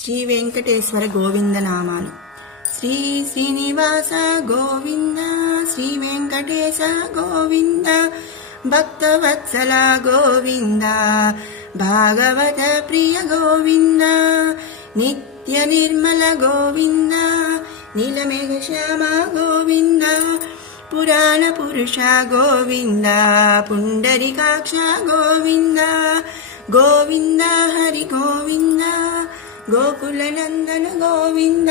శ్రీ వెంకటేశ్వర గోవింద నామాలు. శ్రీ శ్రీనివాస గోవింద, శ్రీ వెంకటేశ గోవింద, భక్తవత్సల గోవింద, భాగవత ప్రియ గోవింద, నిత్య నిర్మల గోవింద, నీలమేఘ శ్యామ గోవింద, పురాణ పురుష గోవింద, పుండరీకాక్ష గోవింద, గోవింద హరి గోవింద, గోకుల నందన గోవింద,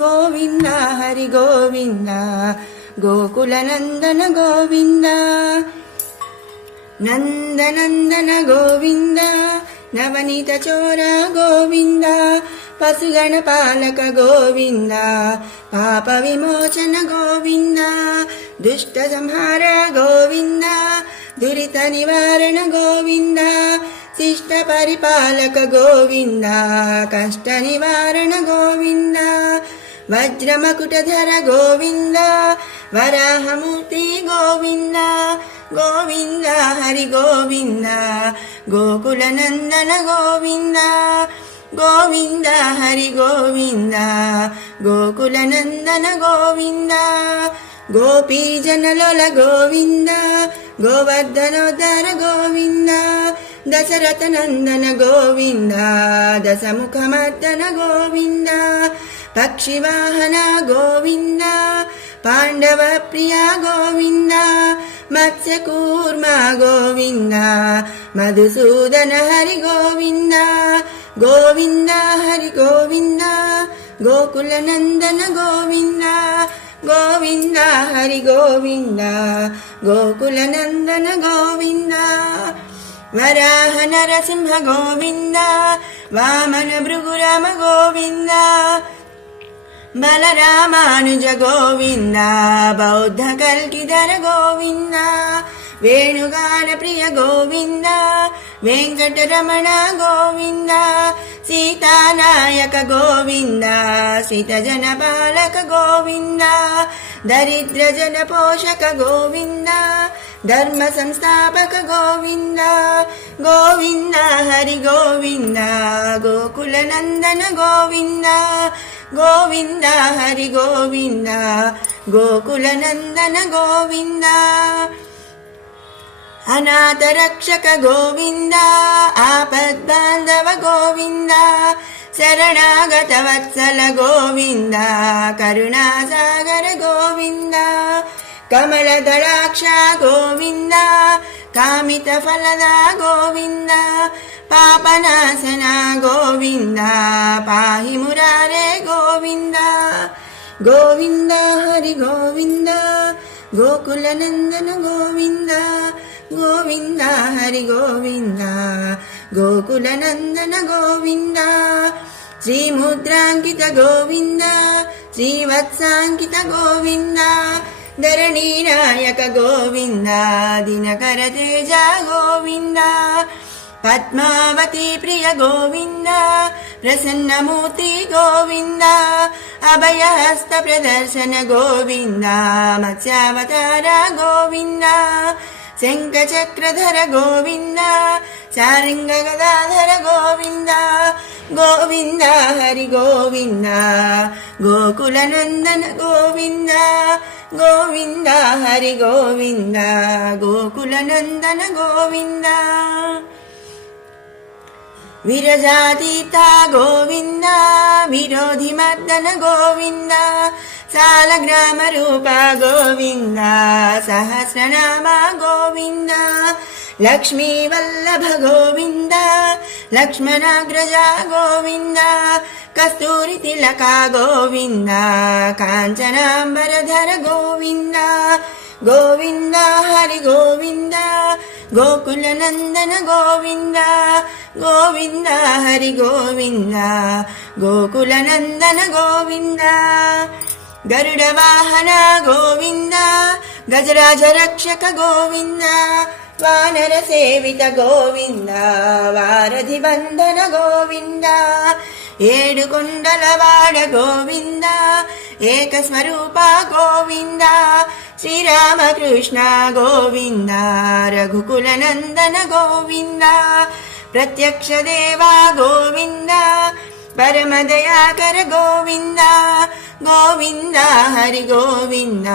గోవింద హరి గోవింద, గోకుల నందన గోవింద, నందనందన గోవింద, నవనీత చోర గోవింద, పశుగణ పాలక గోవింద, పాప విమోచన గోవింద, దుష్ట సంహార గోవింద, దురిత నివారణ గోవింద, శిష్ట పరిపాలక గోవింద, కష్ట నివారణ గోవింద, వజ్రమకుటధర గోవింద, వరాహమూర్తి గోవింద, గోవింద హరి గోవింద, గోకుల నందన గోవింద, గోవింద హరి గోవింద, గోకుల నందన గోవింద, గోపీజనలోల గోవింద, గోవర్ధనోద్ధర గోవింద, దశరథ నందన గోవింద, దశముఖమర్దన గోవింద, పక్షివాహన గోవింద, పాండవ ప్రియ గోవింద, మత్స్యకూర్మ గోవింద, మధుసూదన హరి గోవింద, గోవింద హరి గోవింద, గోకుల నందన గోవింద, గోవింద హరి గోవింద, గోకుల నందన గోవింద, వరాహ నరసింహ గోవింద, వామన భృగురామ గోవింద, బలరామానుజ గోవింద, బౌద్ధ కల్కిధర గోవింద, వేణుగాన ప్రియ గోవింద, వెంకటరమణ గోవింద, సీతానాయక గోవింద, సీతజన పాలక గోవింద, దరిద్ర జన పోషక గోవింద, ధర్మ సంస్థాపక గోవింద, గోవింద హరి గోవింద, గోకుల నందన గోవింద, గోవింద హరి గోవింద, గోకుల నందన గోవింద, అనాథ రక్షక గోవింద, ఆపద్బాంధవ గోవింద, శరణాగత వత్సల గోవింద, కరుణాసాగర గోవింద, కమలదళాక్ష గోవింద, కామిత ఫలద గోవింద, పాపనాశన గోవింద, పాహి మురారే గోవింద, గోవింద హరి గోవింద, గోకుల నందన గోవింద, గోవింద హరి గోవింద, గోకుల నందన గోవింద, శ్రీముద్రాంకిత గోవింద, శ్రీవత్సాంకిత గోవింద, ధరణీ నాయక గోవింద, దినకర తేజ గోవింద, పద్మావతి ప్రియ గోవింద, ప్రసన్నమూర్తి గోవింద, అభయహస్త ప్రదర్శన గోవింద, మత్స్యావతార గోవింద, శంఖ చక్రధర గోవింద, శారింగ గదాధర గోవింద, గోవింద హరి గోవింద, గోకుల నందన గోవింద, గోవింద హరి గోవింద, గోకుల నందన గోవింద, విరజాతీత గోవింద, విరోధి మర్దన గోవింద, సాలగ్రామ రూప గోవింద, సహస్రనామ గోవింద, లక్ష్మీ వల్లభ గోవింద, లక్ష్మణాగ్రజ గోవింద, కస్తూరి తిలక గోవింద, కాంచనాంబరధర గోవింద, గోవింద హరి గోవింద, గోకుల నందన గోవింద, గోవింద హరి గోవింద, గోకుల నందన గోవింద, గరుడ వాహన గోవింద, గజరాజ రక్షక గోవింద, వానర సేవిత గోవింద, వారధి వందన గోవింద, ఏడు కొండలవాడ గోవింద, ఏకస్వరూప గోవింద, శ్రీరామకృష్ణ గోవింద, రఘుకుల నందన గోవింద, ప్రత్యక్ష దేవా గోవింద, ಪರಮದಯಾಕರ ಗೋವಿಂದ ಗೋವಿಂದ ಹರಿ ಗೋವಿಂದ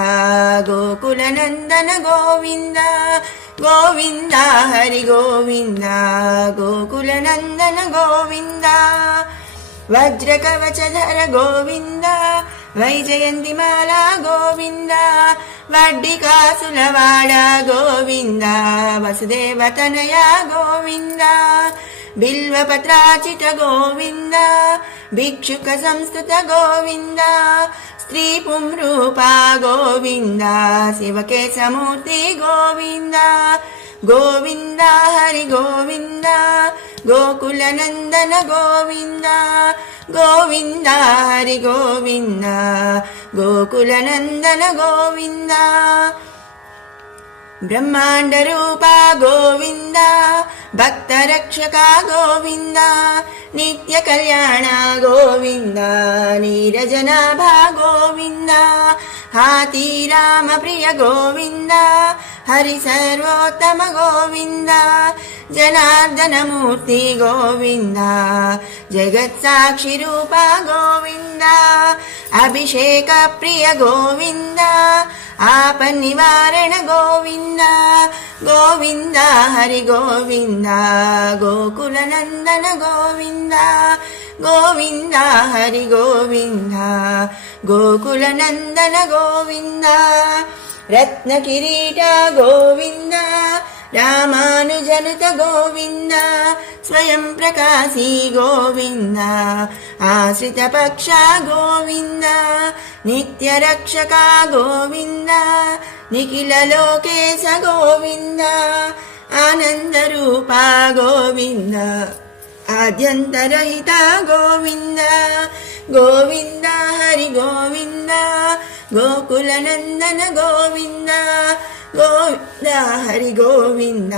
ಗೋಕುಲ ನಂದನ ಗೋವಿಂದ ಗೋವಿಂದ ಹರಿ ಗೋವಿಂದ ಗೋಕುಲ ನಂದನ ಗೋವಿಂದ ವಜ್ರ ಕವಚಧರ ಗೋವಿಂದ ವೈಜಯಂತಿ ಮಾಲಾ ಗೋವಿಂದ ವಡ್ಡಿಕಾಸುಲವಾಡ ಗೋವಿಂದ ವಸುದೇವ ತನಯ ಗೋವಿಂದ ಬಿಲ್ವಪತ್ರಾಚಿತ ಗೋವಿಂದ ಭಿಕ್ಷುಕ ಸಂಸ್ಕೃತ ಗೋವಿಂದ ಸ್ತ್ರೀ ಪುಂರೂಪ ಗೋವಿಂದ ಶಿವಕೇಶಮೂರ್ತಿ ಗೋವಿಂದ ಗೋವಿಂದ ಹರಿ ಗೋವಿಂದ ಗೋಕುಲ ನಂದನ ಗೋವಿಂದ ಗೋವಿಂದ ಹರಿ ಗೋವಿಂದ ಗೋಕುಲ ನಂದನ ಗೋವಿಂದ ಬ್ರಹ್ಮಾಂಡ ರೂಪ ಗೋವಿಂದ ಭಕ್ತ ರಕ್ಷಕ ಗೋವಿಂದ ನಿತ್ಯ ಕಲ್ಯಾಣ ಗೋವಿಂದ ನೀರಜನಾಭ ಗೋವಿಂದ ಹಾತಿ ರಾಮ ಪ್ರಿಯ ಗೋವಿಂದ ಹರಿ ಸರ್ವೋತ್ತಮ ಗೋವಿಂದ ಜನಾರ್ದನ ಮೂರ್ತಿ ಗೋವಿಂದ ಜಗತ್ ಸಾಕ್ಷಿ ರೂಪ ಗೋವಿಂದ ಅಭಿಷೇಕ ಪ್ರಿಯ ಗೋವಿಂದ ಆಪ ನಿವಾರಣ ಗೋವಿಂದ ಗೋವಿಂದ ಹರಿ ಗೋವಿಂದ ಗೋಕುಲ ನಂದನ ಗೋವಿಂದ ಗೋವಿಂದ ಹರಿ ಗೋವಿಂದ ಗೋಕುಲ ನಂದನ ಗೋವಿಂದ ರತ್ನ ಕಿರೀಟ ಗೋವಿಂದ ರಾಮಾನುಜನುತ ಗೋವಿಂದ ಸ್ವಯಂ ಪ್ರಕಾಶಿ ಗೋವಿಂದ ಆಶ್ರಿತ ಪಕ್ಷ ಗೋವಿಂದ ನಿತ್ಯ ರಕ್ಷಕ ಗೋವಿಂದ ನಿಖಿಲ ಲೋಕೇಶ ಗೋವಿಂದ ಆನಂದ ರೂಪ ಗೋವಿಂದ ಆದ್ಯಂತರಹಿತ ಗೋವಿಂದ ಗೋವಿಂದ ಹರಿ ಗೋವಿಂದ ಗೋಕುಲ ನಂದನ ಗೋವಿಂದ ಗೋವಿಂದ ಹರಿ ಗೋವಿಂದ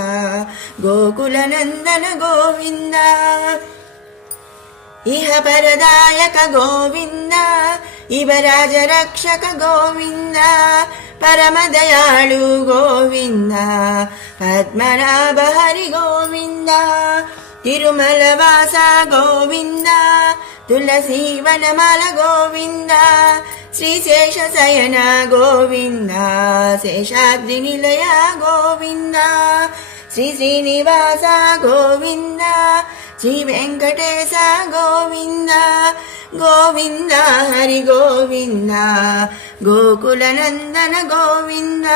ಗೋಕುಲ ನಂದನ ಗೋವಿಂದ ಇಹ ಪರದಾಯಕ ಗೋವಿಂದ ಇವರಾಜ ರಕ್ಷಕ ಗೋವಿಂದ ಪರಮ ದಯಾಳು ಗೋವಿಂದ ಪದ್ಮನಾಭ ಹರಿ ಗೋವಿಂದ ತಿರುಮಲ ವಾಸ ಗೋವಿಂದ ತುಳಸಿ ವನಮಾಲ ಗೋವಿಂದ ಶ್ರೀಶೇಷ ಶಯನ ಗೋವಿಂದ ಶೇಷಾದ್ರಿ ನಿಲಯ ಗೋವಿಂದ ಶ್ರೀ ಶ್ರೀನಿವಾಸ ಗೋವಿಂದ ಶ್ರೀ ವೆಂಕಟೇಶ ಗೋವಿಂದ ಗೋವಿಂದ ಹರಿ ಗೋವಿಂದ ಗೋಕುಲ ನಂದನ ಗೋವಿಂದ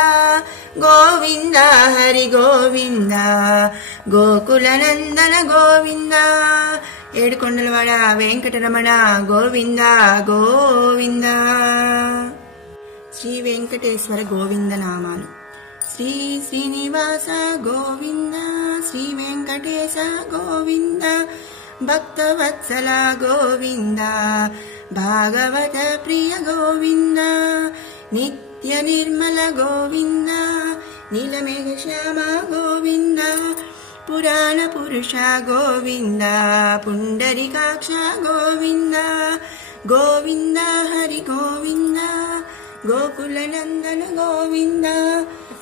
ಗೋವಿಂದ ಹರಿ ಗೋವಿಂದ ಗೋಕುಲ ನಂದನ ಗೋವಿಂದ ఏడుకొండలవాడ వెంకటరమణ గోవింద గోవింద. శ్రీ వెంకటేశ్వర గోవింద నామాలు. శ్రీ శ్రీనివాస గోవింద శ్రీ వెంకటేశ గోవింద భక్తవత్సల గోవింద భాగవత ప్రియ గోవింద నిత్య నిర్మల గోవింద నీలమేఘ శ్యామ గోవింద పురాణ పురుష గోవింద పుండరీకాక్ష గోవింద గోవింద హరి గోవింద గోకుల నందన గోవింద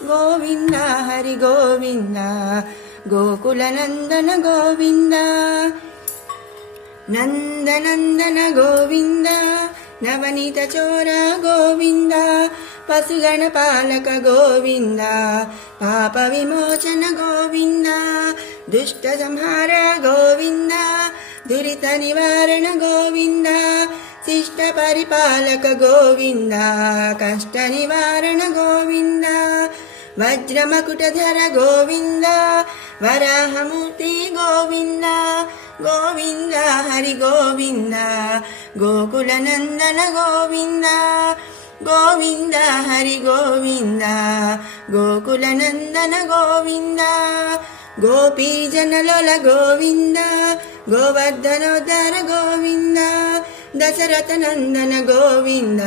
గోవింద హరి గోవింద గోకుల నందన గోవింద నందనందన గోవింద నవనీత చోర గోవింద పశుగణ పాలక గోవింద పాప విమోచన గోవింద దుష్ట సంహార గోవింద దురిత నివారణ గోవింద శిష్ట పరిపాలక గోవింద కష్ట నివారణ గోవింద వజ్రమకుటధర గోవింద వరాహమూర్తి గోవింద గోవింద హరి గోవింద గోకుల నందన గోవింద గోవింద హరి గోవింద గోకుల నందన గోవింద గోపీజనలోల గోవింద గోవర్ధనోద్ధర గోవింద దశరథ నందన గోవింద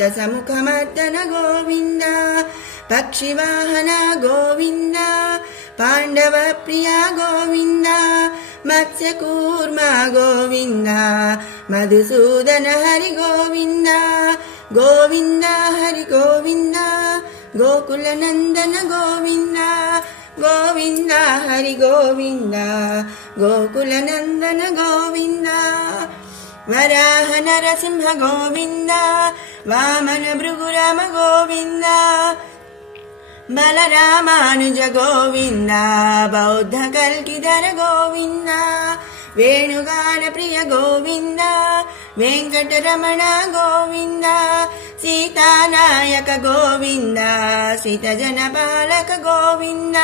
దశముఖమర్దన గోవింద పక్షివాహన గోవింద పాండవ ప్రియ గోవింద మత్స్యకూర్మ గోవింద మధుసూదన హరి గోవింద గోవింద హరి గోవింద గోకుల నందన గోవింద గోవింద హరి గోవింద గోకుల నందన గోవింద వరాహ నరసింహ గోవింద వామన భృగురామ గోవింద బలరామానుజ గోవింద బౌద్ధ కల్కిధర గోవింద వేణుగాన ప్రియ గోవింద వెంకటరమణ గోవింద సీతానాయక గోవింద శ్రితజన పాలక గోవింద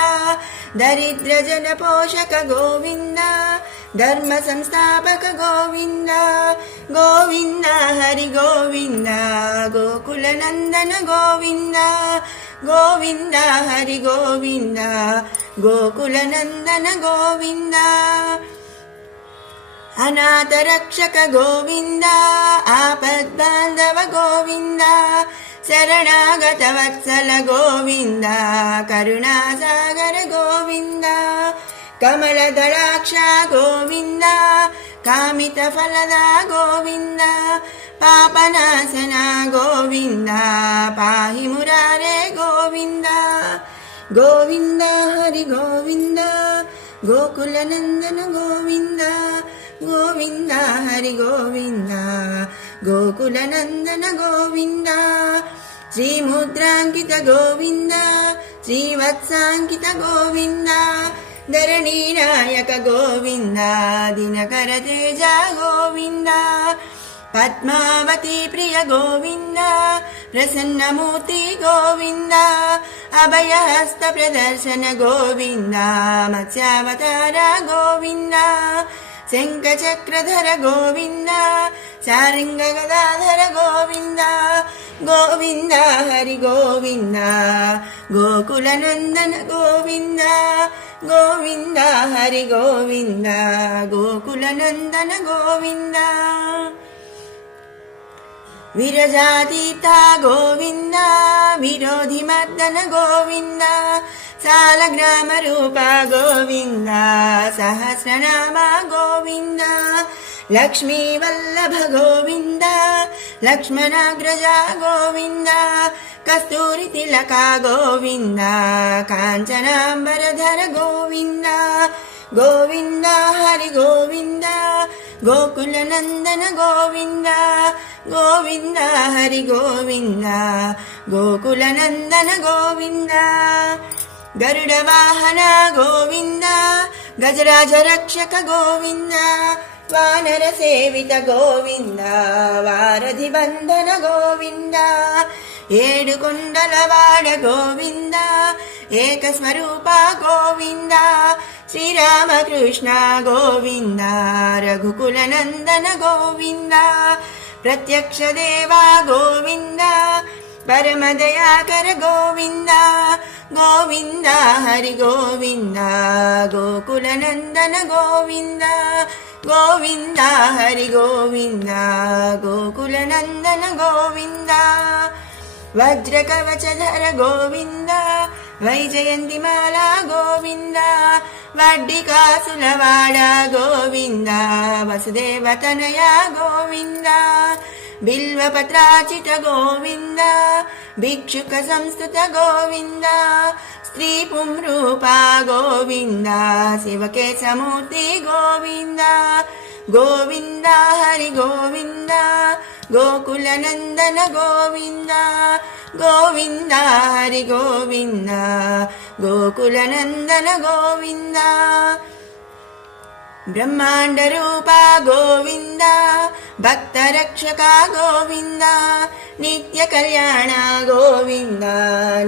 దరిద్ర జన పోషక గోవింద ధర్మ సంస్థాపక గోవింద గోవింద హరి గోవింద గోకుల నందన గోవింద గోవింద హరి గోవింద గోకుల నందన గోవింద అనాథ రక్షక గోవింద ఆపద్బాంధవ గోవింద శరణాగత వత్సల గోవింద కరుణాసాగర గోవింద కమలదళాక్ష గోవింద కామిత ఫలద గోవింద పాపనాశన గోవింద పాహి మురారే గోవింద గోవింద హరి గోవింద గోకుల నందన గోవింద గోవింద హరి గోవింద గోకుల నందన గోవింద శ్రీముద్రాంకిత గోవింద శ్రీవత్సాంకిత గోవింద ధరణీనాయక గోవింద దినకర తేజ గోవింద పద్మావతి ప్రియ గోవింద ప్రసన్నమూర్తి గోవింద అభయహస్త ప్రదర్శన గోవింద మత్స్యావతార గోవింద శంఖచక్రధర గోవింద సారింగ గదాధర గోవింద గోవింద హరి గోవింద గోకుల నందన గోవింద గోవింద హరి గోవింద గోకుల నందన గోవింద విరజాతీత గోవింద విరోధి మర్దన గోవింద సాలగ్రామ రూప గోవింద సహస్రనామ గోవింద లక్ష్మీ వల్లభ గోవింద లక్ష్మణాగ్రజ గోవింద కస్తూరి తిలక గోవింద కాంచనాంబరధర గోవింద గోవింద హరి గోవింద గోకుల నందన గోవింద గోవింద హరి గోవింద గోకుల నందన గోవింద గరుడ వాహన గోవింద గజరాజ రక్షక గోవింద వానర సేవిత గోవింద వారధి బంధన గోవింద ఏడు కొండలవాడ గోవింద ఏకస్వరూప గోవింద శ్రీరామకృష్ణ గోవింద రఘుకుల నందన గోవింద ప్రత్యక్ష దేవా గోవింద పరమదయాకర గోవింద గోవింద హరి గోవింద గోకుల నందన గోవింద గోవింద హరి గోవింద గోకుల నందన గోవింద వజ్ర కవచధర గోవింద వైజయంతిమాల గోవింద వడ్డి కాసులవాడ గోవింద వసుదేవతనయ గోవింద బిల్వపత్రాచిత గోవింద భిక్షుక సంస్థుత గోవింద స్త్రీ పుంరూప గోవింద శివకేశమూర్తి గోవింద గోవింద హరి గోవింద గోకుల నందన గోవింద గోవింద హరి గోవింద గోకుల నందన గోవింద బ్రహ్మాండ రూప గోవింద భక్త రక్షక గోవింద నిత్య కళ్యాణ గోవింద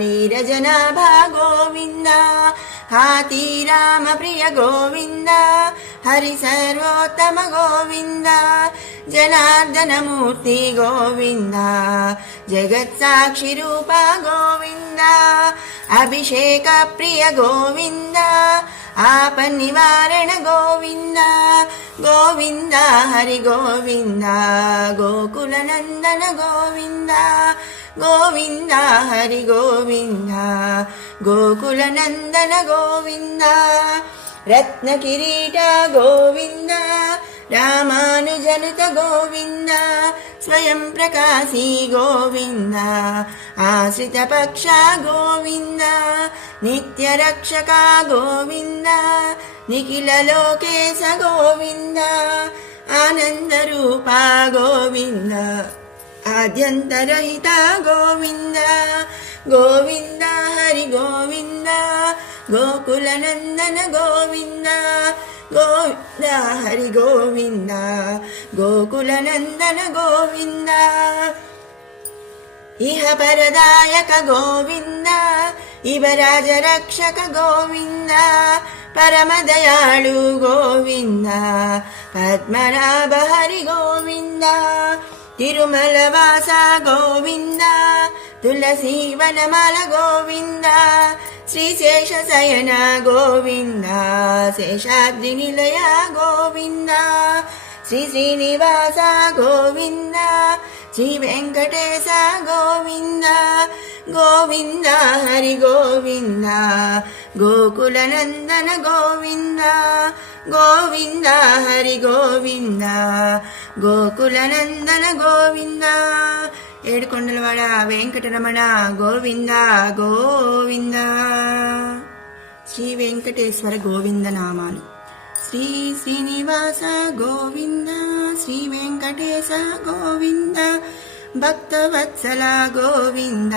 నీరజనాభ గోవింద హాతి రామ ప్రియ గోవింద హరి సర్వోత్తమ గోవింద జనార్దన మూర్తి గోవింద జగత్ సాక్షి రూప గోవింద అభిషేక ప్రియ గోవింద ఆపన్నివారణ గోవింద గోవింద హరి గోవింద గోకుల నందన గోవింద గోవింద హరి గోవింద గోకుల నందన గోవింద రత్న కిరీట గోవింద రామానుజనుత గోవింద స్వయం ప్రకాశీ గోవింద ఆశ్రిత పక్ష గోవింద నిత్య రక్షక గోవింద నిఖిల లోకేశ గోవింద ఆనందరూప గోవింద ఆద్యంతరహిత గోవింద గోవింద హరి గోవింద గోకులనందన గోవింద గోవింద హరి గోవింద గోకులనందన గోవింద ఇహ పరదాయక గోవింద ఇవ రాజరక్షక గోవింద పరమదయాళు గోవింద పద్మనాభ హరి గోవింద తిరుమలవాస గోవింద తులసీవనమాల గోవింద శ్రీశేషశయన గోవింద శేషాద్రి నిలయ గోవింద శ్రీ శ్రీనివాస గోవింద శ్రీ వెంకటేశ గోవింద గోవింద హరి గోవింద గోకులనందన గోవింద గోవింద హరి గోవింద గోకులనందన గోవింద ఏడుకొండలవాడ వెంకటరమణ గోవింద గోవింద. శ్రీ వెంకటేశ్వర గోవింద నామాలు. శ్రీ శ్రీనివాస గోవింద శ్రీ వెంకటేశ గోవింద భక్తవత్సల గోవింద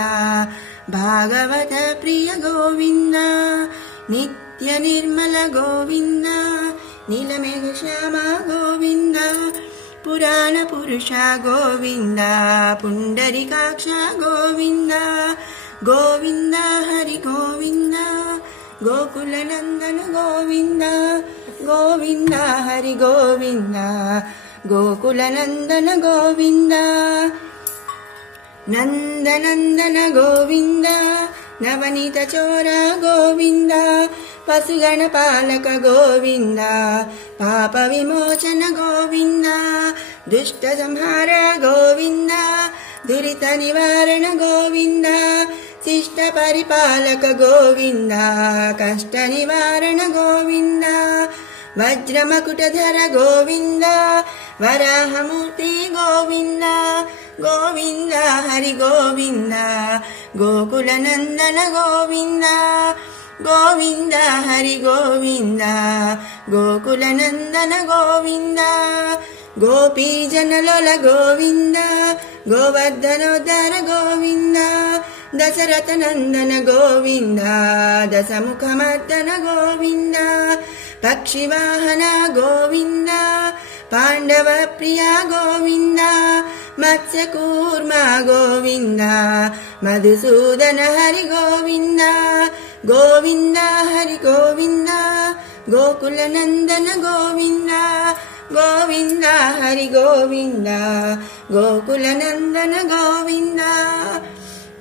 భాగవత ప్రియ గోవింద నిత్య నిర్మల గోవింద నీలమేఘ శ్యామ గోవింద పురాణ పురుష గోవింద పుండరీకాక్ష గోవింద గోవింద హరి గోవింద గోకులనందన గోవింద గోవింద హరి గోవింద గోకులనందన గోవింద నందనందన గోవింద నవనీత చోర గోవింద పశుగణ పాలక గోవింద పాప విమోచన గోవింద దుష్ట సంహార గోవింద దురిత నివారణ గోవింద శిష్ట పరిపాలక గోవింద కష్ట నివారణ గోవింద వజ్రమకుటధర గోవింద వరాహమూర్తి గోవింద గోవింద హరి గోవింద గోకులనందన గోవింద గోవింద హరి గోవింద గోకులనందన గోవింద గోపీజనలోల గోవింద గోవర్ధనోద్ధర గోవింద దశరథ నందన గోవింద దశముఖమర్దన గోవింద పక్షివాహన గోవింద పాండవ ప్రియ గోవింద మత్స్యకూర్మ గోవింద మధుసూదన హరి గోవింద గోవింద హరి గోవింద గోకులనందన గోవింద గోవింద హరి గోవింద గోకులనందన గోవింద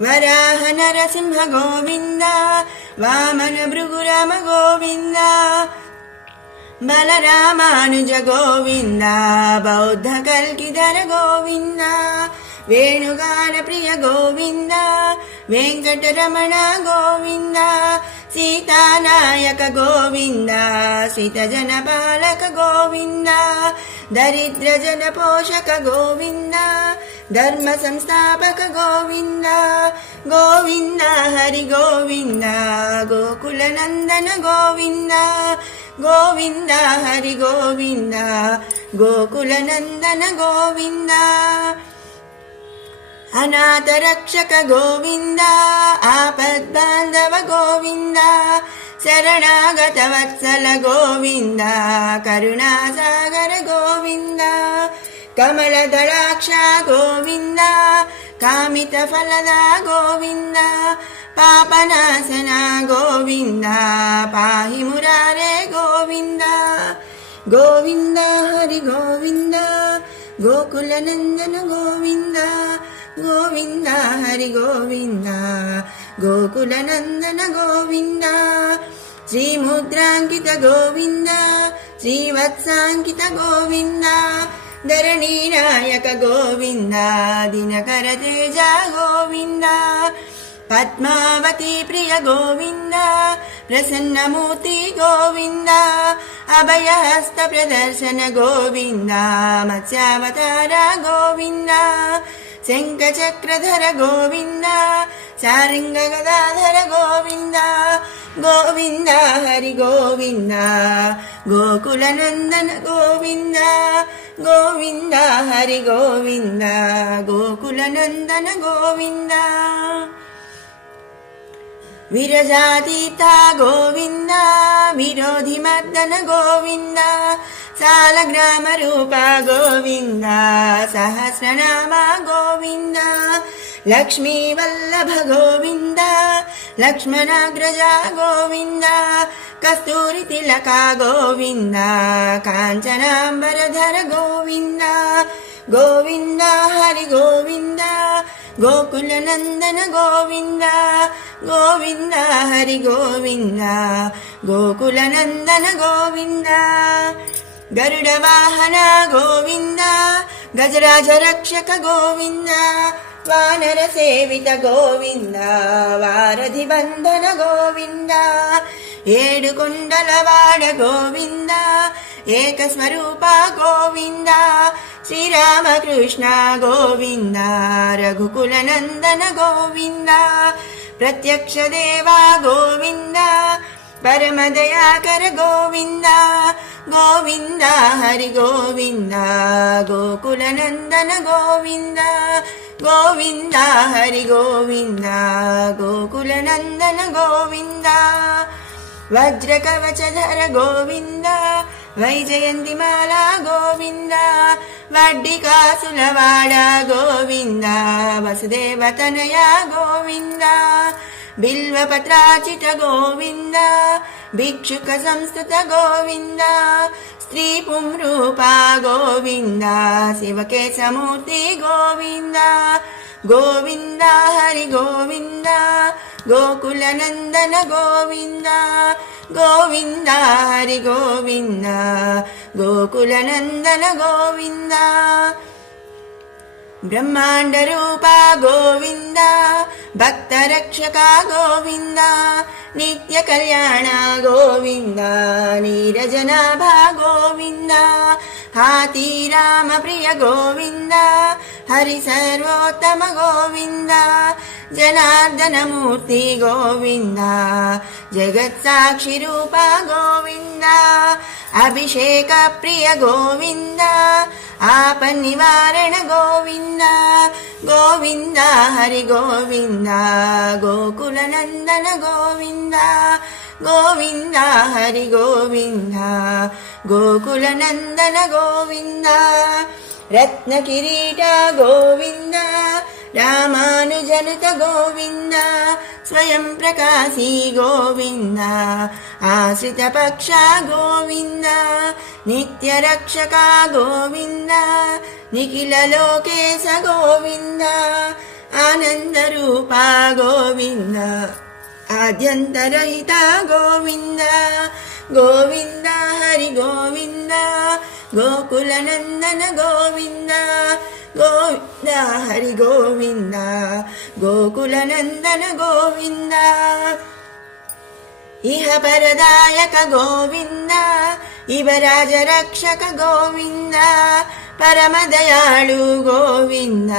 వరాహ నరసింహ గోవింద వామన భృగురామ గోవింద బలరామానుజ గోవింద బౌద్ధ కల్కిధర గోవింద వేణుగాన ప్రియ గోవింద వెంకటరమణ గోవింద సీతానాయక గోవింద సీతజన పాలక గోవింద దరిద్ర జన పోషక గోవింద ధర్మ సంస్థాపక గోవింద గోవింద హరి గోవింద గోకులనందన గోవింద గోవింద హరి గోవింద గోకులనందన గోవింద అనాథ రక్షక గోవింద ఆపద్బాంధవ గోవింద శరణాగత వత్సల గోవింద కరుణాసాగర గోవింద కమలదళాక్ష గోవింద కామిత ఫలద గోవింద పాపనాశన గోవింద పాహి మురారే గోవింద గోవింద హరి గోవింద గోకులనందన గోవింద గోవింద హరి గోవింద గోకులనందన గోవింద శ్రీముద్రాంకిత గోవింద శ్రీవత్సాంకిత గోవింద ధరణీనాయక గోవింద దినకర తేజ గోవింద పద్మావతి ప్రియ గోవింద ప్రసన్నమూర్తి గోవింద అభయహస్త ప్రదర్శన గోవింద మత్స్యావతార గోవింద శంఖచక్రధర గోవింద ಸಾರಂಗ ಗದಾಧರ ಗೋವಿಂದ ಗೋವಿಂದ ಹರಿ ಗೋವಿಂದ ಗೋಕುಲ ನಂದನ ಗೋವಿಂದ ಗೋವಿಂದ ಹರಿ ಗೋವಿಂದ ಗೋಕುಲ ನಂದನ ಗೋವಿಂದ ವಿರಜಾತೀತ ಗೋವಿಂದ ವಿರೋಧಿ ಮರ್ದನ ಗೋವಿಂದ ಸಾಲಗ್ರಾಮ ರೂಪ ಗೋವಿಂದ ಸಹಸ್ರನಾಮ ಗೋವಿಂದ ಲಕ್ಷ್ಮೀ ವಲ್ಲಭ ಗೋವಿಂದ ಲಕ್ಷ್ಮಣಾಗ್ರಜ ಗೋವಿಂದ ಕಸ್ತೂರಿ ತಿಲಕ ಗೋವಿಂದ ಕಾಂಚನಾಂಬರಧರ ಗೋವಿಂದ ಗೋವಿಂದ ಹರಿ ಗೋವಿಂದ ಗೋಕುಲ ನಂದನ ಗೋವಿಂದ ಗೋವಿಂದ ಹರಿ ಗೋವಿಂದ ಗೋಕುಲ ನಂದನ ಗೋವಿಂದ ಗರುಡ ವಾಹನ ಗೋವಿಂದ ಗಜರಾಜ ರಕ್ಷಕ ಗೋವಿಂದ ವಾನರ ಸೇವಿತ ಗೋವಿಂದ ವಾರಧಿ ಬಂಧನ ಗೋವಿಂದ ಏಳು ಕೊಂಡಲವಾಡ ಗೋವಿಂದ ಏಕಸ್ವರೂಪ ಗೋವಿಂದ ಶ್ರೀರಾಮಕೃಷ್ಣ ಗೋವಿಂದ ರಘುಕುಲ ನಂದನ ಗೋವಿಂದ ಪ್ರತ್ಯಕ್ಷ ದೇವ ಗೋವಿಂದ ಪರಮದಯಾಕರ ಗೋವಿಂದ ಗೋವಿಂದ ಹರಿ ಗೋವಿಂದ ಗೋಕುಲ ನಂದನ ಗೋವಿಂದ ಗೋವಿಂದ ಹರಿ ಗೋವಿಂದ ಗೋಕುಲ ನಂದನ ಗೋವಿಂದ ವಜ್ರ ಕವಚಧರ ಗೋವಿಂದ ವೈಜಯಂತಿ ಮಾಲಾ ಗೋವಿಂದ ವಡ್ಡಿಕಾಸುಲವಾಡ ಗೋವಿಂದ ವಸುದೇವ ತನಯ ಗೋವಿಂದ ಬಿಲ್ವಪತ್ರಾಚಿತ ಗೋವಿಂದ ಭಿಕ್ಷುಕ ಸಂಸ್ತುತ ಗೋವಿಂದ ಸ್ತ್ರೀ ಪುಂರೂಪ ಗೋವಿಂದ ಶಿವಕೇಶಮೂರ್ತಿ ಗೋವಿಂದ ಗೋವಿಂದ ಹರಿ ಗೋವಿಂದ ಗೋಕುಲ ನಂದನ ಗೋವಿಂದ ಗೋವಿಂದ ಹರಿ ಗೋವಿಂದ ಗೋಕುಲ ನಂದನ ಗೋವಿಂದ ಬ್ರಹ್ಮಾಂಡ ರೂಪ ಗೋವಿಂದ ಭಕ್ತ ರಕ್ಷಕ ಗೋವಿಂದ ನಿತ್ಯ ಕಲ್ಯಾಣ ಗೋವಿಂದ ನೀರಜನಾಭ ಗೋವಿಂದ ಹಾತಿ ರಾಮ ಪ್ರಿಯ ಗೋವಿಂದ ಹರಿ ಸರ್ವೋತ್ತಮ ಗೋವಿಂದ ಜನಾರ್ದನ ಮೂರ್ತಿ ಗೋವಿಂದ ಜಗತ್ ಸಾಕ್ಷಿ ರೂಪ ಗೋವಿಂದ ಅಭಿಷೇಕ ಪ್ರಿಯ ಗೋವಿಂದ ಆಪ ನಿವಾರಣ ಗೋವಿಂದ ಗೋವಿಂದ ಹರಿ ಗೋವಿಂದ ಗೋಕುಲ ನಂದನ ಗೋವಿಂದ ಗೋವಿಂದ ಹರಿ ಗೋವಿಂದ ಗೋಕುಲ ನಂದನ ಗೋವಿಂದ ರತ್ನ ಕಿರೀಟ ಗೋವಿಂದ ರಾಮಾನುಜನುತ ಗೋವಿಂದ ಸ್ವಯಂ ಪ್ರಕಾಶಿ ಗೋವಿಂದ ಆಶ್ರಿತ ಪಕ್ಷ ಗೋವಿಂದ ನಿತ್ಯ ರಕ್ಷಕ ಗೋವಿಂದ ನಿಖಿಲ ಲೋಕೇಶ ಗೋವಿಂದ ಆನಂದ ರೂಪ ಗೋವಿಂದ ಆದ್ಯಂತರಹಿತ ಗೋವಿಂದ ಗೋವಿಂದ ಹರಿ ಗೋವಿಂದ ಗೋಕುಲ ನಂದನ ಗೋವಿಂದ ಗೋವಿಂದ ಹರಿ ಗೋವಿಂದ ಗೋಕುಲ ನಂದನ ಗೋವಿಂದ ಇಹ ಪರದಾಯಕ ಗೋವಿಂದ ಇವರಾಜ ರಕ್ಷಕ ಗೋವಿಂದ ಪರಮ ದಯಾಳು ಗೋವಿಂದ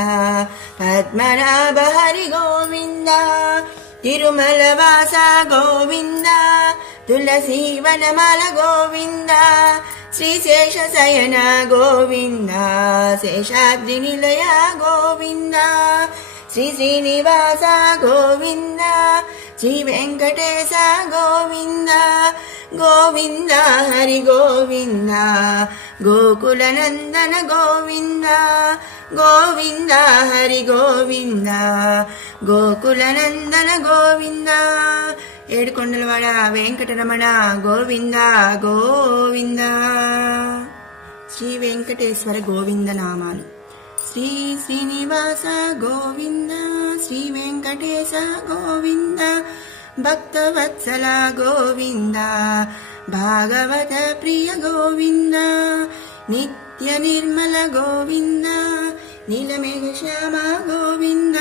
ಪದ್ಮನಾಭ ಹರಿ ಗೋವಿಂದ ತಿರುಮಲ ವಾಸ ಗೋವಿಂದ ತುಳಸಿ ವನಮಾಲ ಗೋವಿಂದ ಶ್ರೀಶೇಷ ಶಯನ ಗೋವಿಂದ ಶೇಷಾದ್ರಿ ನಿಲಯ ಗೋವಿಂದ ಶ್ರೀ ಶ್ರೀನಿವಾಸ ಗೋವಿಂದ ಶ್ರೀ ವೆಂಕಟೇಶ ಗೋವಿಂದ ಗೋವಿಂದ ಹರಿ ಗೋವಿಂದ ಗೋಕುಲ ನಂದನ ಗೋವಿಂದ ಗೋವಿಂದ ಹರಿ ಗೋವಿಂದ ಗೋಕುಲ ನಂದನ ಗೋವಿಂದ ఏడుకొండలవాడ వెంకటరమణ గోవింద గోవింద. శ్రీ వెంకటేశ్వర గోవింద నామాలు. శ్రీ శ్రీనివాస గోవింద, శ్రీ వెంకటేశ గోవింద, భక్తవత్సల గోవింద, భాగవత ప్రియ గోవింద, నిత్య నిర్మల గోవింద, నీలమేఘ శ్యామ గోవింద,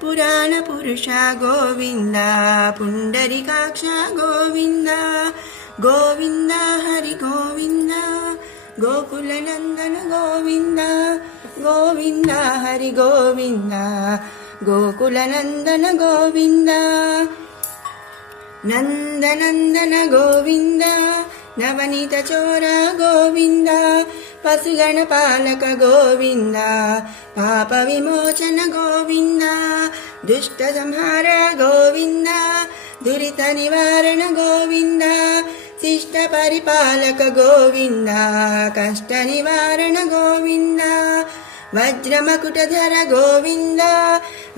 పురాణ పురుష గోవింద, పుండరీకాక్ష గోవింద, గోవింద హరి గోవింద, గోకుల నందన గోవింద, గోవింద హరి గోవింద, गोकुलनन्दन गोविन्द नन्दनन्दन गोविन्द नवनीतचोर गोविन्द पशुगणपालक गोविन्द पापविमोचन गोविन्द दुष्टसंहार गोविन्द दुरितनिवारण गोविन्द शिष्टपरिपालक गोविन्द कष्टनिवारण गोविन्द वज्रमकुटधर गोविन्द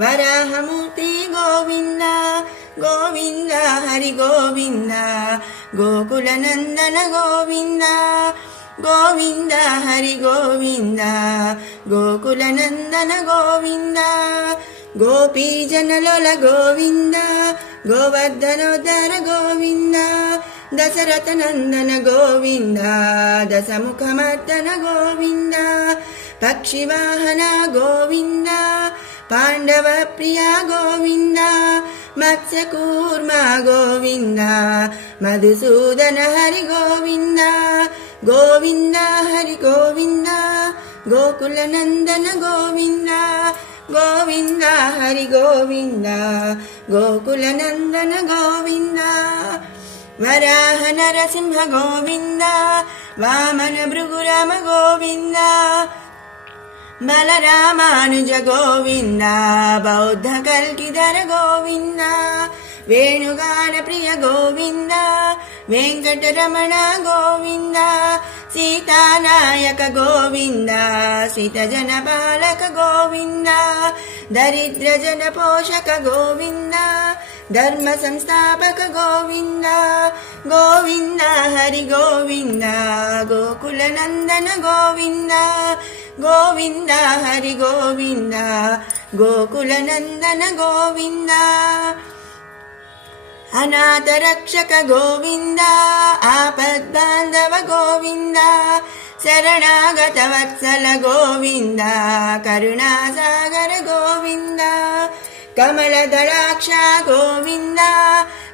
वराहमूर्ति गोविन्द गोविन्द हरि गोविन्द गोकुलनन्दन गोविन्द गोविन्द हरि गोविन्द गोकुलनन्दन गोविन्द गोपीजनलोल गोविन्द गोवर्धनोद्धार गोविन्द दशरथनन्दन गोविन्द दशमुखमर्दन गोविन्द पक्षिवाहन गोविन्द पाण्डवप्रिया गोविन्द मत्स्यकूर्मा गोविन्द मधुसूदन हरि गोविन्द गोविन्द हरि गोविन्द गोकुलनन्दन गोविन्द गोविन्द हरि गोविन्द गोकुलनन्दन गोविन्द वराह नरसिंह गोविन्द वामन भृगुराम गोविन्द बलरामानुज गोविन्द बौद्ध कल्किधर गोविन्द वेणुगान प्रिय गोविन्द वेङ्कटरमण गोविन्द सीतानायक गोविन्द सीतजन बालक गोविन्द दरिद्रजन पोषक गोविन्द धर्म संस्थापक गोविन्द गोविन्द हरि गोविन्द गोकुलनन्दन गोविन्द गोविन्द हरि गोविन्द गोकुलनन्दन गोविन्द अनाथ रक्षक गोविन्द आपद्बान्धव गोविन्द शरणागत वत्सल गोविन्द करुणासागर गोविन्द कमलदलाक्ष गोविन्द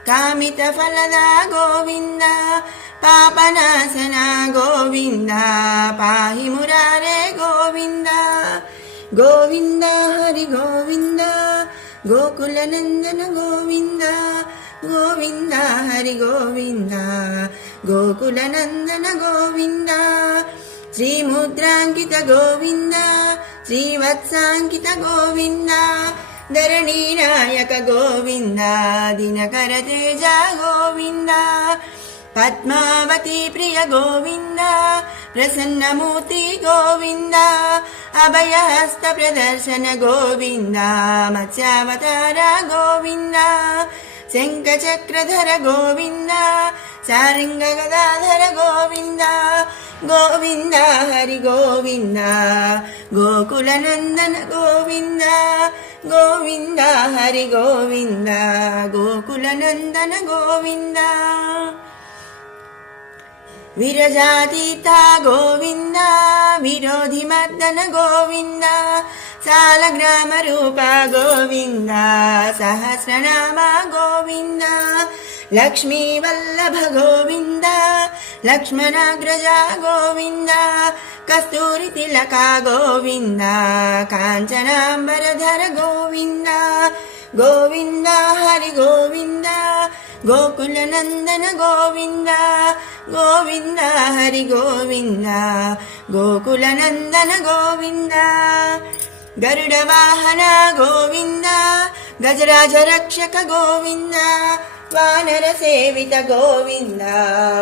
कामितफलद गोविन्द पापनाशन गोविन्द पाहि मुरारे गोविन्द गोविन्द हरि गोविन्द गोकुलनन्दन गोविन्द गोविन्द हरि गोविन्द गोकुलनन्दन गोविन्द श्रीमुद्राङ्कित गोविन्द श्रीवत्साङ्कित गोविन्द धरणीनायक गोविन्द दिनकर तेज गोविन्द पद्मावती प्रिय गोविन्द प्रसन्नमूर्ति गोविन्द अभयहस्त प्रदर्शन गोविन्द मत्स्यावतार गोविन्द शङ्खचक्रधर गोविन्द सारङ्गगदाधर गोविन्द गोविन्द हरि गोविन्द गोकुलनन्दन गोविन्द गोविन्द हरि गोविन्द गोकुलनन्दन गोविन्द विरजातीता गोविन्द विरोधिमर्दन गोविन्द सालग्रामरूप गोविन्द सहस्रनाम गोविन्द लक्ष्मीवल्लभ गोविन्द लक्ष्मणाग्रज गोविन्द कस्तूरितिलक गोविन्द काञ्चनाम्बरधर गोविन्द गोविन्द हरि गोविन्द गोकुलनन्दन गोविन्द गोविन्द हरि गोविन्द गोकुलनन्दन गोविन्द गरुडवाहन गोविन्द गजराज रक्षक गोविन्द वानर सेवित गोविन्द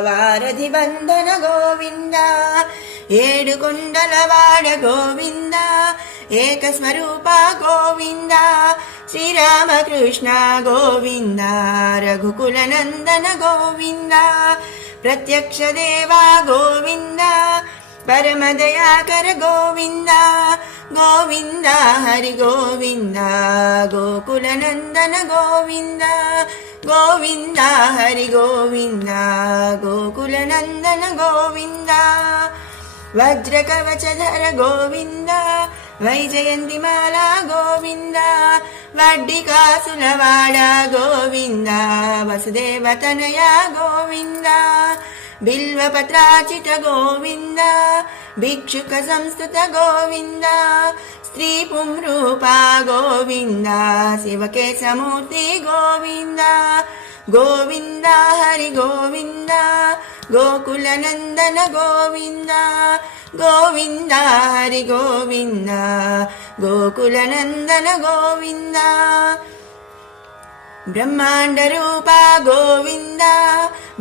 वारधि बन्धन गोविन्द ఏడుకొండలవాడ గోవింద ఏకస్వరూప గోవింద శ్రీరామకృష్ణ గోవింద రఘుకుల నందన గోవింద ప్రత్యక్ష దేవా గోవింద పరమదయాకర గోవింద గోవింద హరి గోవింద గోకుల నందన గోవింద గోవింద హరి గోవింద గోకుల నందన గోవింద వజ్రకవచధర గోవింద వైజయంతిమాల గోవింద వడ్డికాసులవాడ గోవింద వసుదేవతనయ గోవింద బిల్వపత్రాచిత గోవింద భిక్షుక సంస్థుత గోవింద స్త్రీ పుంరూప గోవింద గోవింద శివకేశమూర్తి గోవింద గోవింద హరి గోవింద గోకుల నందన గోవింద గోవింద హరి గోవింద గోకుల నందన గోవింద బ్రహ్మాండ రూప గోవింద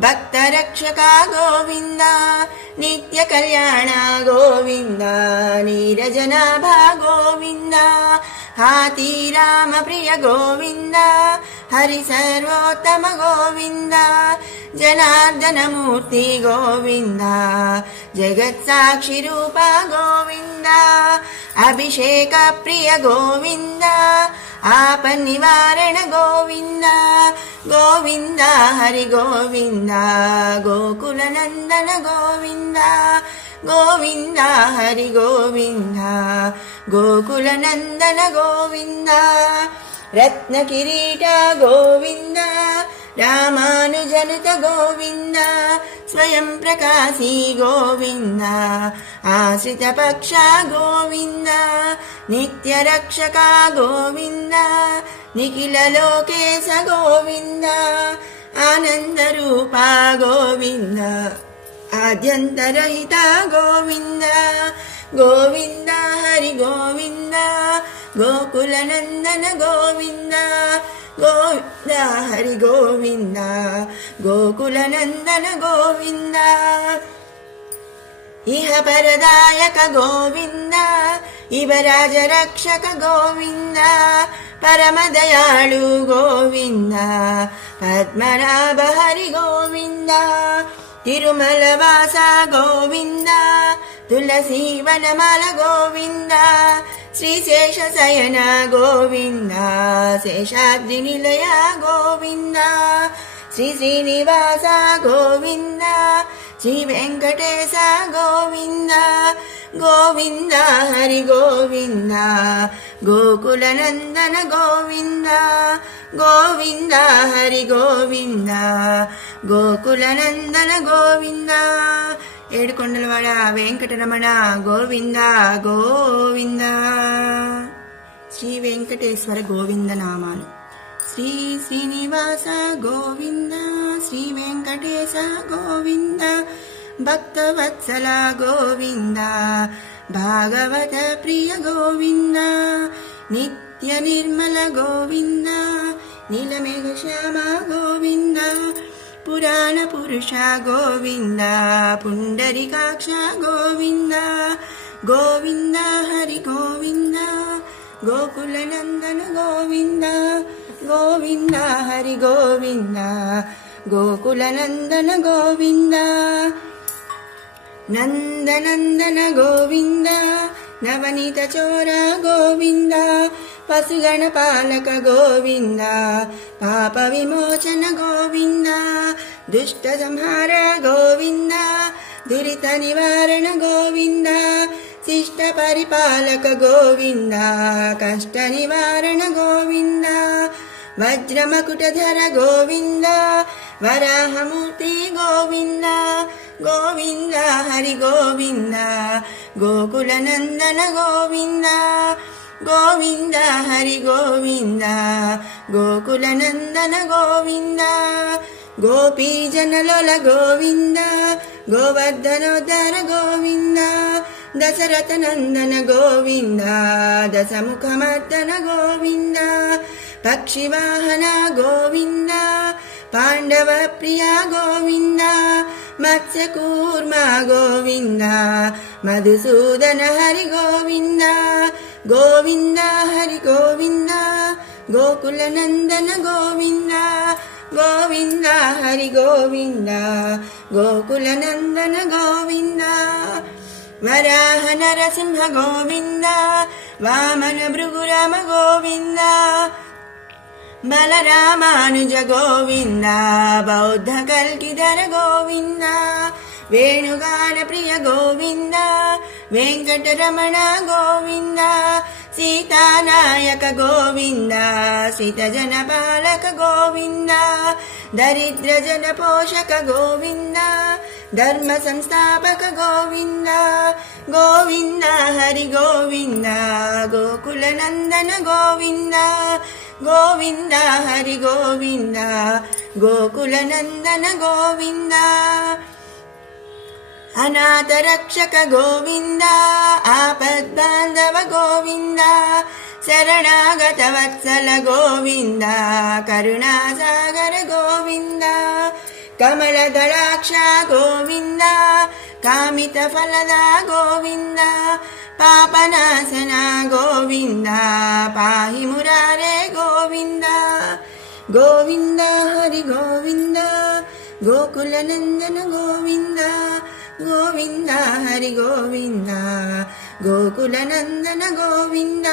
భక్త రక్షక గోవింద నిత్య కళ్యాణ గోవింద నీరజనాభ గోవింద హాతి రామ ప్రియ గోవింద హరి సర్వోత్తమ గోవింద జనార్దన మూర్తి గోవింద జగత్ సాక్షి రూప గోవింద అభిషేక ప్రియ గోవింద ఆపన్నివారణ గోవింద గోవింద హరి గోవింద గోకుల నందన గోవింద గోవింద హరి గోవింద గోకుల నందన గోవింద రత్న కిరీట గోవింద రామానుజనుత గోవింద స్వయం ప్రకాశీ గోవింద ఆశ్రిత పక్ష గోవింద నిత్య రక్షక గోవింద నిఖిల లోకేశ గోవింద ఆనంద రూప గోవింద ఆద్యంతరహిత గోవింద గోవింద హరి గోవింద గోకుల నందన గోవింద గోవింద హరి గోవింద గోకుల నందన గోవింద ఇహ పరదాయక గోవింద ఇవరాజ రక్షక గోవింద పరమదయాళు గోవింద పద్మనాభ హరి గోవింద తిరుమల వాస గోవింద తులసీ వనమాల గోవింద శ్రీశేష శయన గోవింద శేషాద్రి నిలయ గోవింద శ్రీ శ్రీనివాస గోవింద శ్రీ వెంకటేశ గోవింద గోవింద హరి గోవింద గోకుల నందన గోవింద గోవింద హరి గోవింద గోకుల నందన గోవింద ఏడుకొండలవాడ వెంకటరమణ గోవింద గోవింద. శ్రీ వెంకటేశ్వర గోవింద నామాలు. శ్రీ శ్రీనివాస గోవింద శ్రీ వెంకటేశ గోవింద భక్తవత్సల గోవింద భాగవత ప్రియ గోవింద నిత్య నిర్మల గోవింద నీలమేఘ శ్యామ గోవింద పురాణ పురుష గోవింద పుండరీకాక్ష గోవింద గోవింద హరి గోవింద గోకుల నందన గోవింద గోవింద హరి గోవింద గోకుల నందన గోవింద నందనందన గోవింద నవనీత చోర గోవింద పశుగణ పాలక గోవింద పాప విమోచన గోవింద దుష్ట సంహార గోవింద దురిత నివారణ గోవింద శిష్ట పరిపాలక గోవింద కష్ట నివారణ గోవింద వజ్రమకుటధర గోవింద వరాహమూర్తి గోవింద గోవింద హరి గోవింద గోకుల నందన గోవింద గోవింద హరి గోవింద గోకుల నందన గోవింద గోపీజనలోల గోవింద గోవర్ధనోద్ధర గోవింద దశరథ నందన గోవింద దశముఖమర్దన గోవింద పక్షివాహన గోవింద పాండవ ప్రియ గోవింద మత్స్యకూర్మ గోవింద మధుసూదన హరి గోవింద గోవింద హరి గోవింద గోకుల నందన గోవింద గోవింద హరి గోవింద గోకుల నందన గోవింద వరాహ నరసింహ గోవింద వామన భృగురామ గోవింద బలరామానుజ గోవింద బౌద్ధ కల్కిధర గోవింద వేణుగాన ప్రియ గోవింద వెంకటరమణ గోవింద సీతానాయక గోవింద సీతజన పాలక గోవింద దరిద్ర జన పోషక గోవింద ధర్మ సంస్థాపక గోవింద గోవింద హరి గోవింద గో गोकुलनन्दन गोविन्द गोविन्द हरि गोविन्द गोकुलनन्दन गोविन्द अनाथरक्षक गोविन्द आपद्बान्धव गोविन्द शरणागतवत्सल गोविन्द करुणासागर गोविन्द कमलदलाक्ष गोविन्द कामितफलदा गोविन्द पापनाशन गोविन्द पाहि मुरारे गोविन्द गोविन्द हरि गोविन्द गोकुलनन्दन गोविन्द गोविन्द हरि गोविन्द गोकुलनन्दन गोविन्द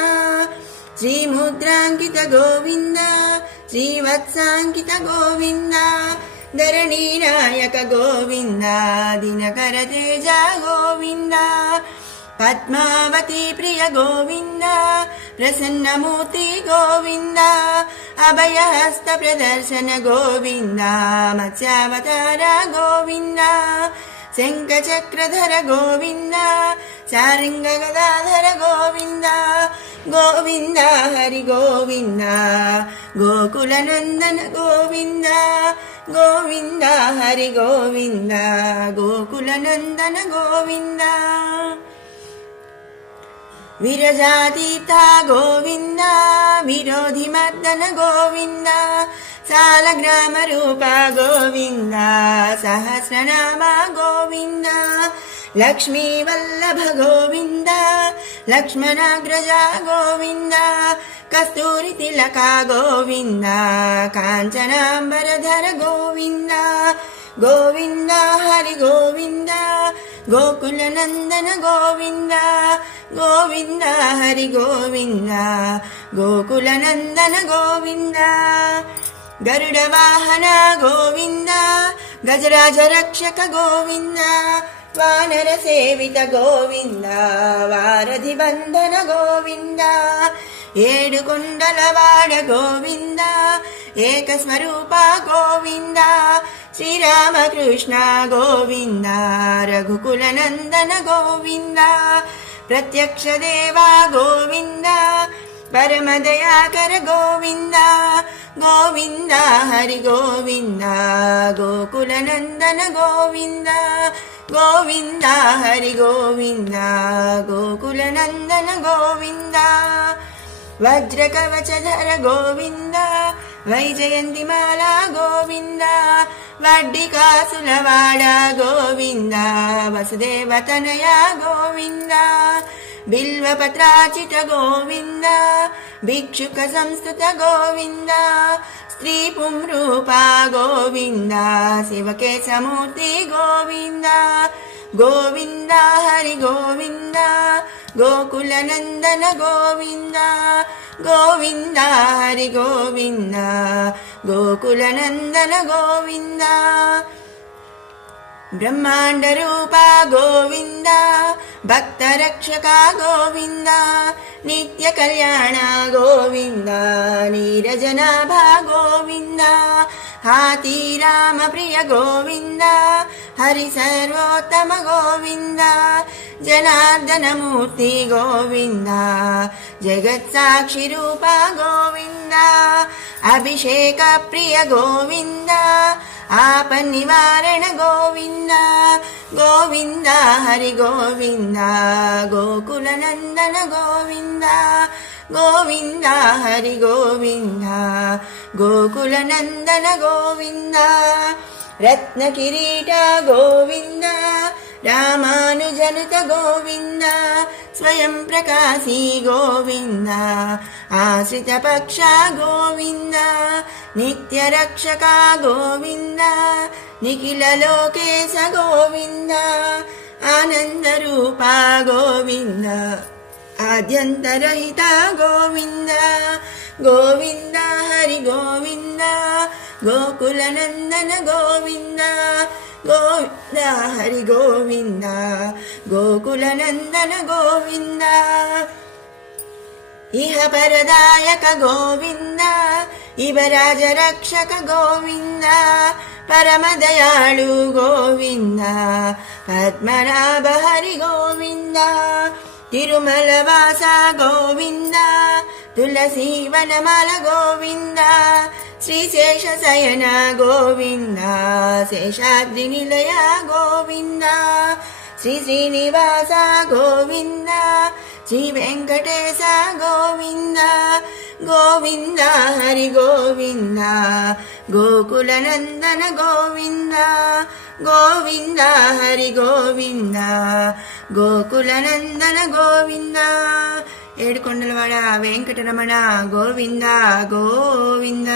श्रीमुद्राङ्कित गोविन्द श्रीवत्साङ्कित गोविन्द धरणीनायक गोविन्द दिनकर तेज गोविन्द पद्मावती प्रिय गोविन्द प्रसन्नमूर्ति गोविन्द अभयहस्त प्रदर्शन गोविन्द मत्स्यावतार गोविन्द शङ्खचक्रधर गोविन्द सारङ्गगदाधर गोविन्द गोविन्द हरि गोविन्द गोकुलनन्दन गोविन्द गोविन्द हरि गोविन्द गोकुलनन्दन गोविन्द विरजातीता गोविन्द विरोधिमर्दन गोविन्द सालग्रामरूप गोविन्द सहस्रनाम गोविन्द लक्ष्मीवल्लभ गोविन्द लक्ष्मणाग्रज गोविन्द कस्तूरितिलक गोविन्द काञ्चनाम्बरधर गोविन्द गोविन्द हरि गोविन्द गोकुलनन्दन गोविन्द गोविन्द हरि गोविन्द गोकुलनन्दन गोविन्द गरुडवाहन गोविन्द गजराज रक्षक गोविन्द वानर सेवित गोविन्द वारधि बन्धन गोविन्द ఏడుకొండలవాడ గోవింద ఏకస్వరూప గోవింద శ్రీరామకృష్ణ గోవింద రఘుకులనందన గోవింద ప్రత్యక్ష దేవా గోవింద పరమదయాకర గోవింద గోవింద హరి గోవింద గోకులనందన గోవింద గోవింద హరి గోవింద గోకులనందన గోవింద वज्रकवचधर गोविन्द वैजयन्तिमाला गोविन्द वड्डिकासुलवाड गोविन्द वसुदेवतनया गोविन्द बिल्वपत्राचित गोविन्द भिक्षुकसंस्तुत गोविन्द स्त्रीपुंरूपा गोविन्द शिवकेशमूर्ति गोविन्द गोविन्द हरि गोविन्द गोकुलनन्दन गोविन्द गोविन्द हरि गोविन्द गोकुलनन्दन गोविन्द ब्रह्माण्डरूप गोविन्द भक्तरक्षक गोविन्द नित्यकल्याण गोविन्द नीरजनाभ गोविन्द हातीराम प्रिय गोविन्द हरि सर्वोत्तम गोविन्द जनार्दन मूर्ति गोविन्द जगत्साक्षि रूप गोविन्द अभिषेक प्रिय गोविन्द आपन्निवारण गोविन्द गोविन्द हरि गोविन्द गोकुलनन्दन गोविन्द गोविन्द हरि गोविन्द गोकुलनन्दन गोविन्द रत्नकिरीट गोविन्द रामानुजनुत गोविन्द स्वयं प्रकाशी गोविन्द आश्रितपक्ष गोविन्द नित्यरक्षक गोविन्द निखिललोकेश गोविन्द आनन्दरूप गोविन्द आद्यन्तरहित गोविन्द गोविन्द हरि गोविन्द गोकुलनन्दन गोविन्द गोविन्द हरि गोविन्द गोकुलनन्दन गोविन्द इह परदायक गोविन्द इवराज रक्षक गोविन्द परमदयाळु गोविन्द पद्मनाभ हरि गोविन्द తిరుమలవాస గోవింద తులసి వనమాల గోవింద శ్రీశేష శయన గోవింద శేషాద్రి నిలయ గోవింద శ్రీ శ్రీనివాస గోవింద శ్రీ వెంకటేశ గోవింద గోవింద హరి గోవింద గోకుల నందన గోవింద గోవింద హరి గోవింద గోకుల నందన గోవింద ఏడుకొండలవాడ వెంకటరమణ గోవింద గోవింద.